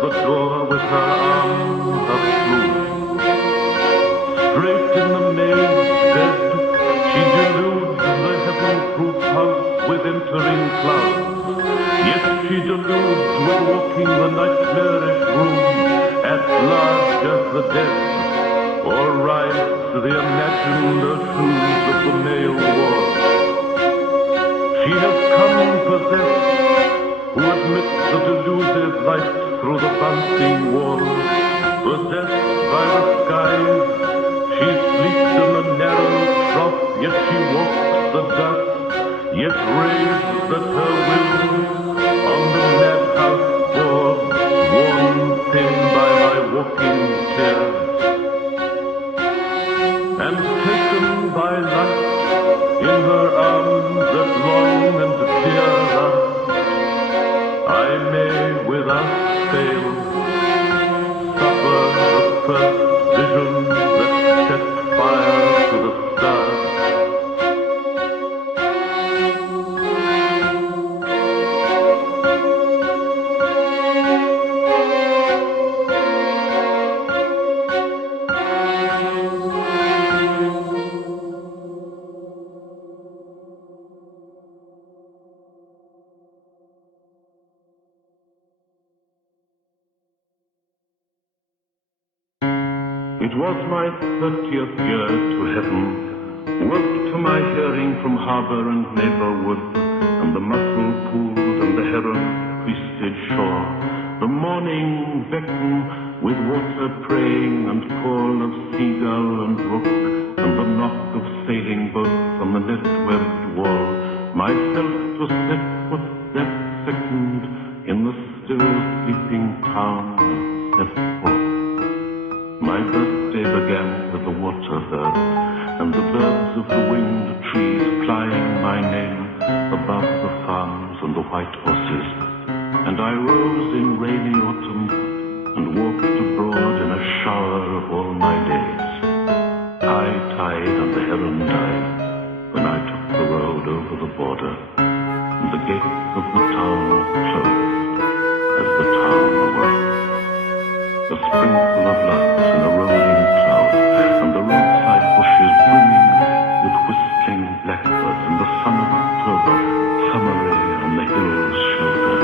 the door with her arms upflown. Straight in the maid's bed, she deludes the heaven-proof house with entering clouds. Yet she deludes with walking the nightmarish room at large as the dead, or rides the imagined shoes of the male ward. She has come possessed, who admits the delusive light through the bouncing wall. Possessed by the skies, she sleeps in the narrow trough, yet she walks the dust, yet raised at her will on the madhouse board, worn thin by my walking tears. And taken by light in her arms that long and dear last, I may without fail suffer the first vision that set fire to the stars. It was my 30th year to heaven, worked to my hearing from harbor and neighborwood, and the mussel pool and the heron-twisted shore. The morning beckon with water praying and call of seagull and rook, and the knock of sailing boats on the net-webbed wall. Myself to set foot that second in the still sleeping town of September. My birthday began with the water birds, and the birds of the winged trees flying my name above the farms and the white horses. And I rose in rainy autumn and walked abroad in a shower of all my days. High tide and the heron died when I took the road over the border, and the gates of the town closed as the town awoke. A sprinkle of light in a rolling cloud, and the roadside bushes brimming with whistling blackbirds, and the sun of October summery on the hill's shoulder.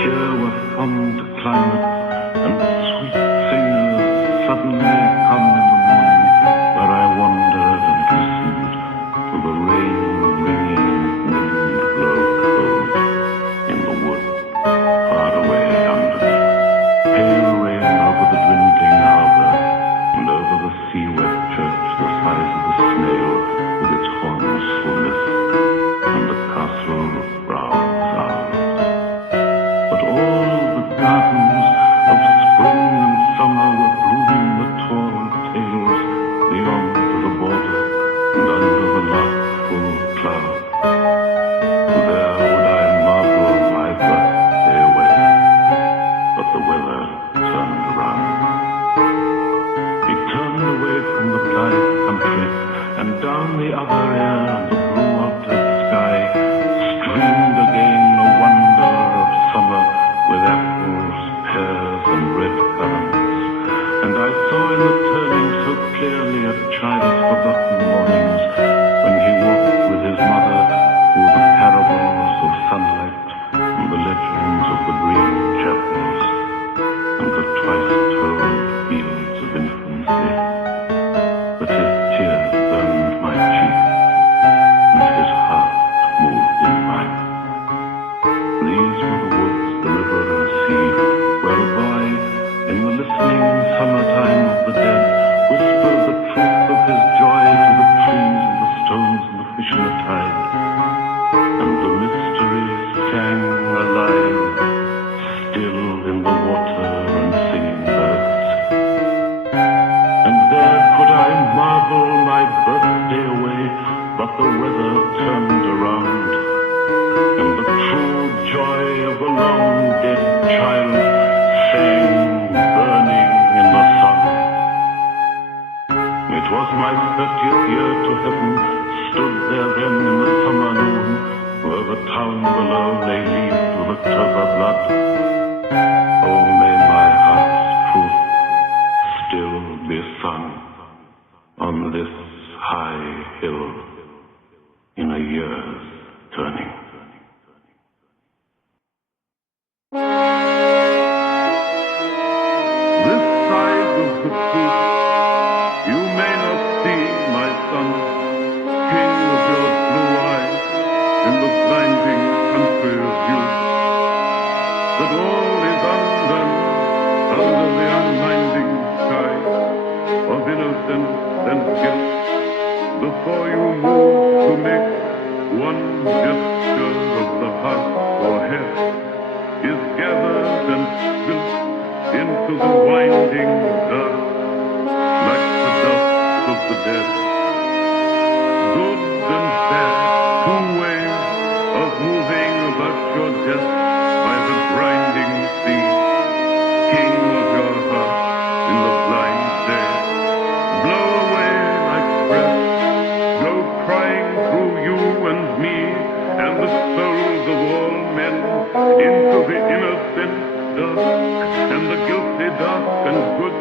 Here were fond climates and sweet singers suddenly come in the morning, where I wandered and listened to the rain ringing and wind blow cold in the wood far away under me. Pale rain over the dwindling harbor, and over the sea-wet church the size of a snail with its horns full mist, and the castle of brown owls. But all the gardens of spring and summer were blooming the tall tales beyond to the border, and under the lark-full cloud. There would I marvel my birthday away, but the weather turned around. It turned away from the blithe country, and down the other air and the blue-altered sky streamed again a wonder of summer with apples, pears, and red currants. And I saw in the turning so clearly a child's forgotten mornings when he walked with his mother through the parables of sunlight and the legends of the green chapels and the twice-told fields of infancy. But his tears burned my cheek, and his heart moved in mine. These were the woods, the river and sea, where a boy, in the listening summertime of the dead, whispered the truth of his joy to the trees and the stones and the fish in the tide. And the mysteries sang alive, still in the water and singing birds. And there could I marvel my birthday away, but the weather turned around, and the true joy of a long-dead child sang burning in the sun. It was my 30th year to heaven, stood there then in the summer noon, where the town below lay leaved with October blood. Oh, may my under the unminding sky of innocence and guilt, before you move to make one gesture of the heart or head, is gathered and spilt into the winding dark, like the dust of the dead. Good and bad, two ways of moving about your death by the grinding sea, king of your heart in the blind day. Blow away like breath, blow crying through you and me and the souls of all men into the innocent dark and the guilty dark and good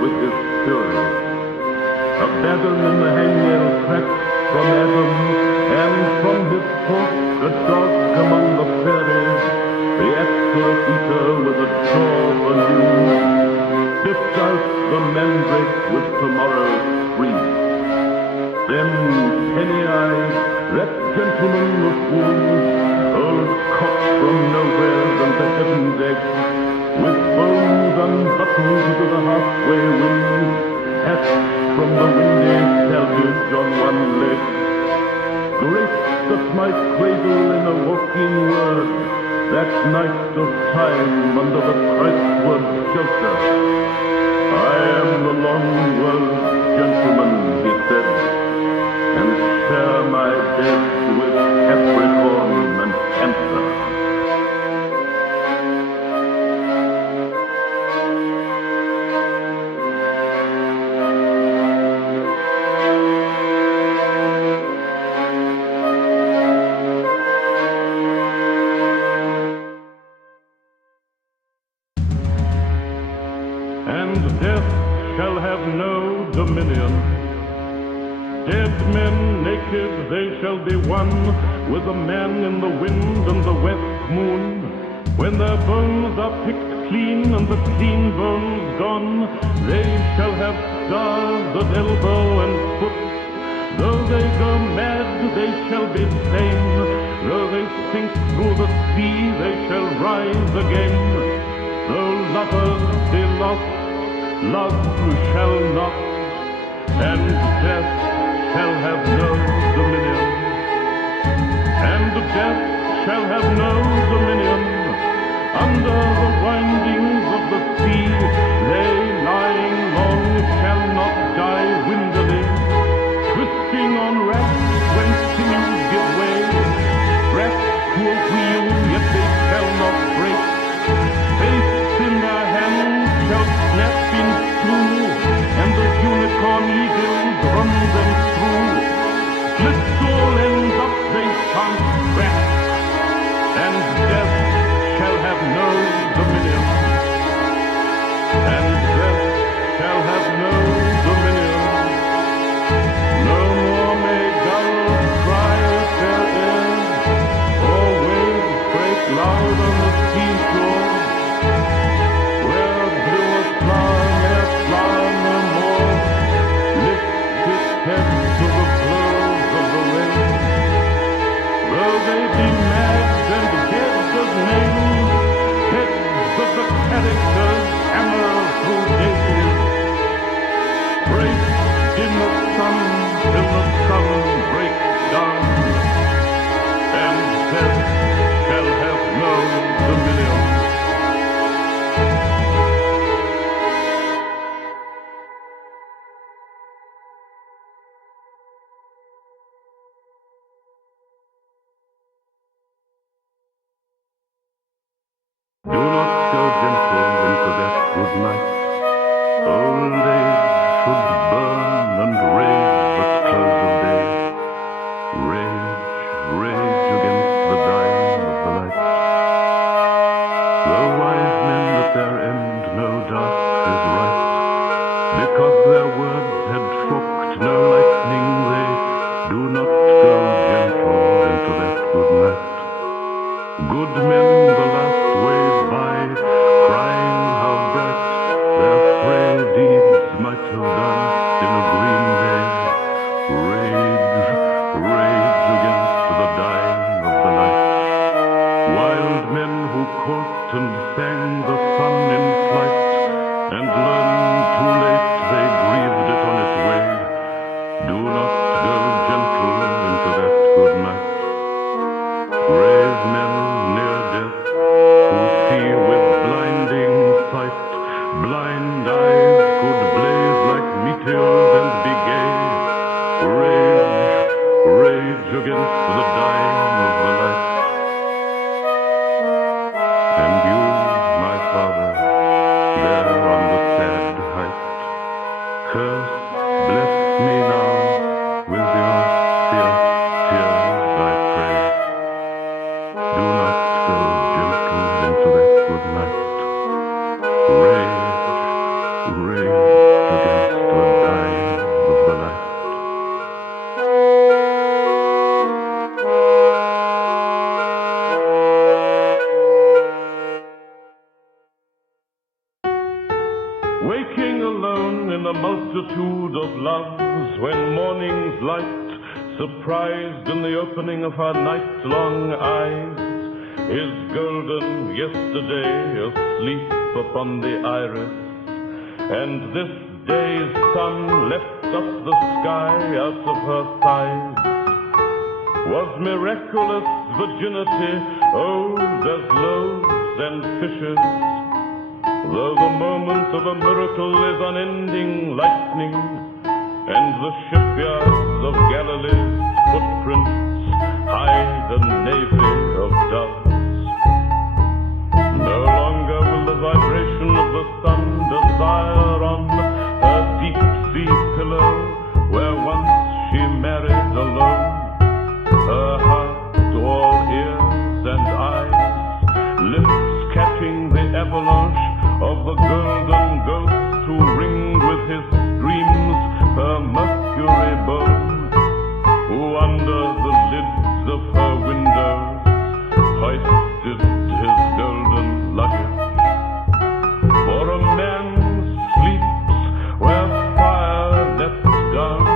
with his fury. Abaddon in the hangnail tracks from Adam, and from his fork a dog among the fairies, the excellent eater with a jaw for news, dipped out the mandrake with tomorrow's free. Then penny-eyed, that gentleman of fools, old cock from nowhere and the heaven's egg, with bones unbuttoned to the halfway wind, hatched from the windy salvage on one leg. Grace that my cradle in a walking word, that night of time under the Christward shelter. I am the long world gentleman, he said, and share my bed with Capricorn and Cancer. And death shall have no dominion. Dead men naked, they shall be one with the man in the wind and the west moon. When their bones are picked clean and the clean bones gone, they shall have scars at elbow and foot. Though they go mad, they shall be sane. Though they sink through the sea, they shall rise again. Though lovers be lost, love shall not, and death shall have no dominion. And death shall have no dominion. Under the windings of the sea, they lying long shall not die windily, twisting on rafts when sinews give way, rafts to a wheel, yet they shall not break. Faiths in their hands shall snap in two, and the unicorn eagles run them through. Slits all ends up they shan't crack, and death shall have no dominion. And death shall have no dominion. No more may gulls cry at their edge, or waves break loud on the seashore. Where bluer flower may flower no more, lift its head to the blows of the rain. Though they be mad and dead as nails, heads of the characters hammer through days. Break in the sun till the sun breaks down, and death shall have no dominion. Do not go gentle into that good night. Old age should burn and rage at close of day. Rage, rage against the dying of the light. The wise men at their end know dark is right, because their words had shocked no lightning. They do not go gentle into that good night. Good men the last wave by, crying how bright their frail deeds Waking alone in a multitude of loves, when morning's light surprised in the opening of her night-long eyes, is golden yesterday asleep upon the iris, and this day's sun left up the sky out of her thighs. Was miraculous virginity old as loaves and fishes, though the moment of a miracle is unending lightning, and the shipyards of Galilee's footprints hide a navy of doves. No longer will the vibration of the sun desire on her deep-sea pillow, where once she married alone, her heart all ears and eyes, lips catching the avalanche of the golden ghost who ringed with his screams her mercury bone, who under the lids of her windows hoisted his golden luggage. For a man sleeps where fire left down,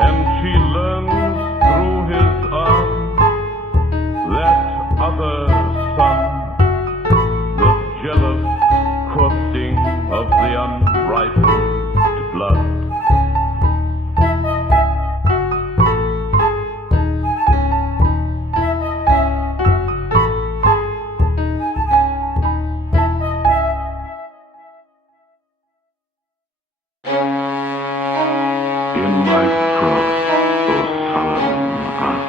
and she learns through his arm that other sun, the jealous coursing of the unrivaled blood. In my cross, O Sullen Art,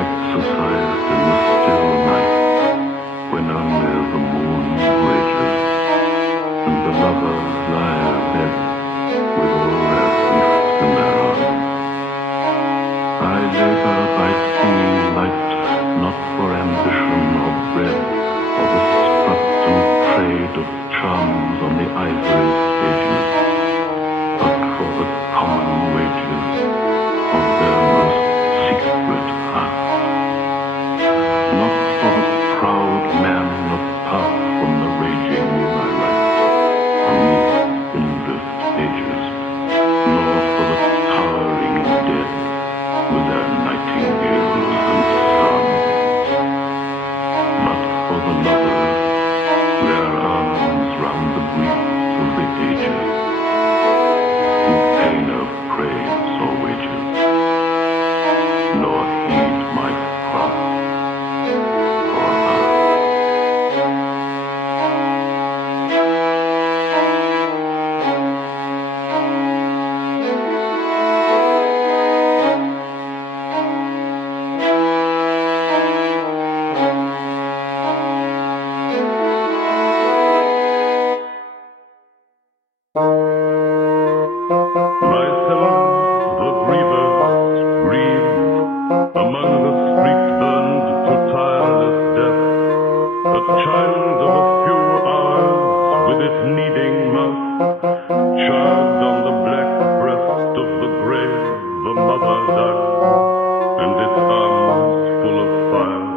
exercised in the still night, when only the moon rages, and the lovers lie abed with all their griefs in their arms. I labor by singing light, not for ambition or bread, or the strut and trade of charms on the ivory stages, but for the common wages of their most secret heart. Not for the proud man apart from the raging moon I write on these endless pages, nor for the towering dead with their nightingales and psalms, but for the lovers, their arms round the griefs of the ages, who pay no praise or wages, nor heed my cross or earth. Myself, the grievers, grieve among the street-burned to tireless death, a child of a few hours with its kneading mouth, charred on the black breast of the grave the mother dug, and its arms full of fires.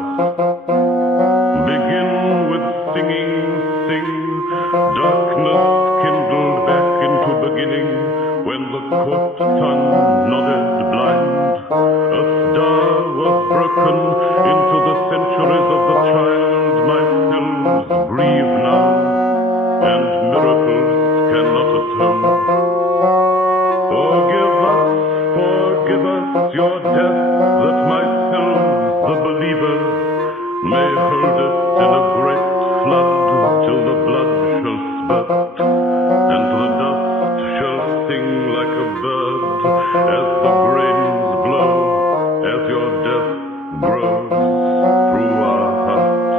Begin with singing, sing, darkness kindled back into beginning, when the court sun nodded blind, a star was broken into the centuries of the child. My sylphs grieve now, and miracles cannot atone. Forgive us your death, that my sylphs, the believers, may hold it in a great flood till the blood shall spurt, and the dust shall sing like a bird as the grains blow, as your death grows through our hearts.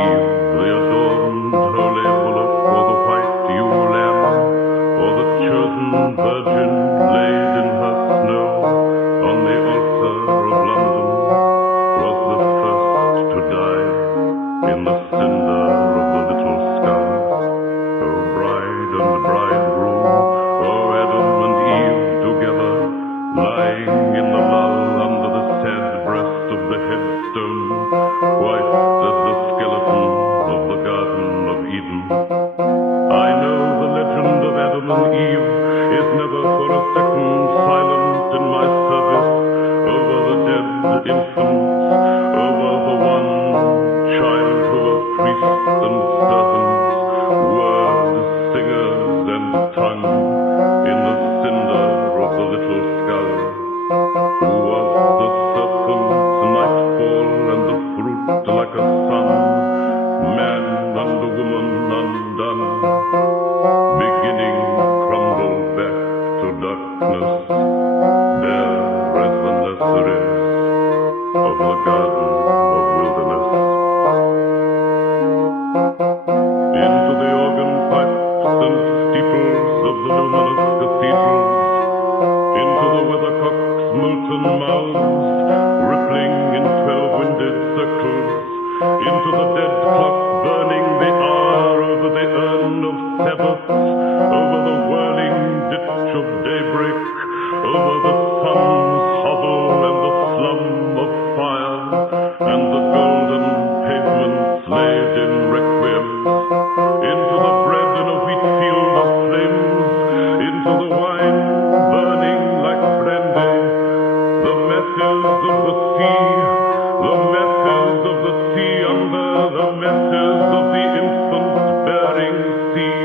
Eve, the adorned holy bullock, or the white ewe lamb, or the chosen virgin laid in her snow on the altar of London, was the first to die in the cinder of the little skull. O bride and bridegroom, O Adam and Eve together, lying in the lull under the sad breast of the headstone, white as the skeleton of the Garden of Eden. I know the legend of Adam and Eve is never for a second silent in my service over the dead infants, over the one child who were priests and servants, word singers and tongue in the cinder of the little skull. Who was the serpent's nightfall and the fruit like a sun, man and a woman undone, beginning crumbled back to darkness, bare as the nurseries of the garden of wilderness. Into the organ pipes and steeples of the luminous cathedrals, into the weathercock's molten mouths, rippling in 12-winded circles, into the dead clock burning the hour over the urn of Sabbaths, over the whirling ditch of daybreak, over the sun's hovel and the slum of fire, and the golden pavements laid in requiems, into the bread in a wheat field of flames, into the wine burning like brandy, the messes of the sea, the messes of the sea under the messes of the infant-bearing sea,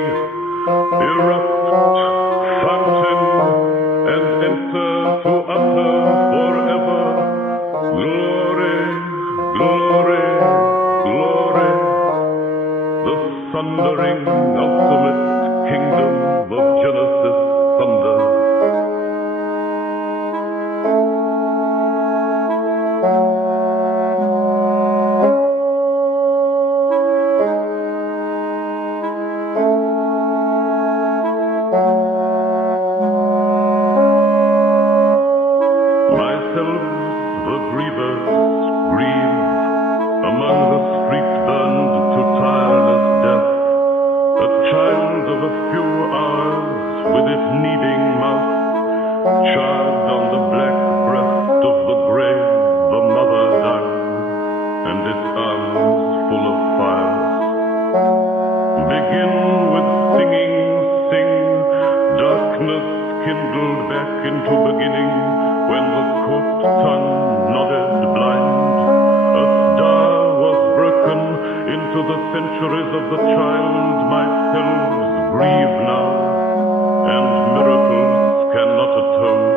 erupt, fountain, and enter to utter forever glory, glory, glory, the thundering ultimate kingdom of Genesis thunder. Myself, the grievers, grieve among the street-burned to tireless death, a child of a few hours with its kneading mouth, charred on the black breast of the grave the mother dug, and its arms full of fires. Begin with singing, sing, darkness kindled back into beginning, when the court tongue nodded blind. A star was broken into the centuries of the child. Myself grieve now, and miracles cannot atone.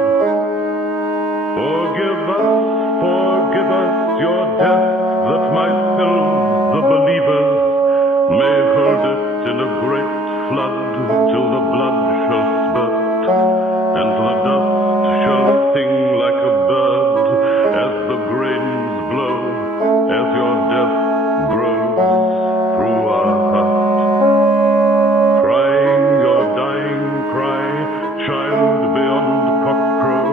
Forgive us your death, that myself, the believers, may hold it in a great flood till the blood shall spurt, and the dust shall sing like a bird as the grains blow, as your death grows through our heart. Crying your dying cry, child beyond cockcrow,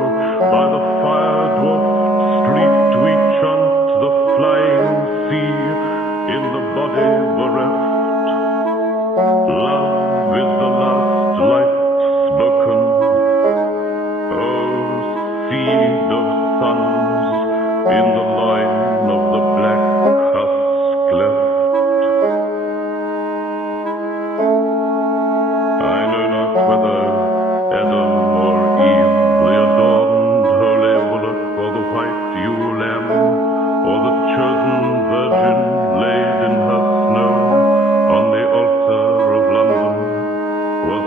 by the fire-dwarfed street we chant the flying sea in the body bereft. Love is the last light spoken. O seed of sons in the loin of the black husk cleft. I know not whether Adam or Eve, the adorned holy bullock, or the white ewe lamb, or the chosen virgin laid in her snow on the altar of London, was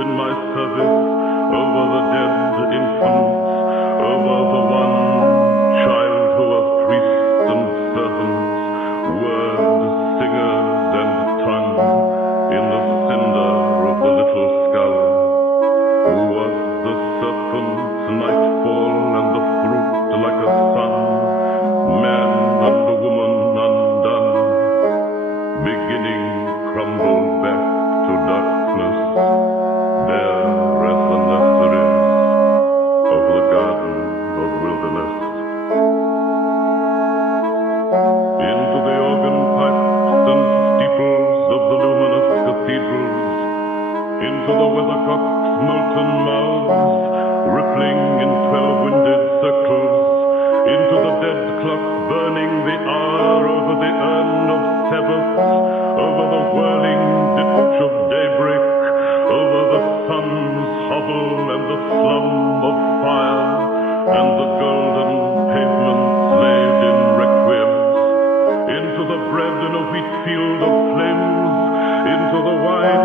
in my service, over the dead infants, over the one child who of priests and servants, words, singers, and tongue, in the cinder of the little skull, who was the serpent's nightfall and the fruit like a sun, man and a woman undone, beginning crumbled back to darkness, bare as the nurseries of the garden of wilderness. Into the organ pipes and steeples of the luminous cathedrals, into the weathercock's molten mouths, rippling in 12-winded circles, into the dead clock burning the hour over the urn of Sabbath, over the whirling ditch of daybreak, over the sun's hovel and the slum of fire, and the golden pavements laid in requiems, into the bread in a wheat field of flames, into the wine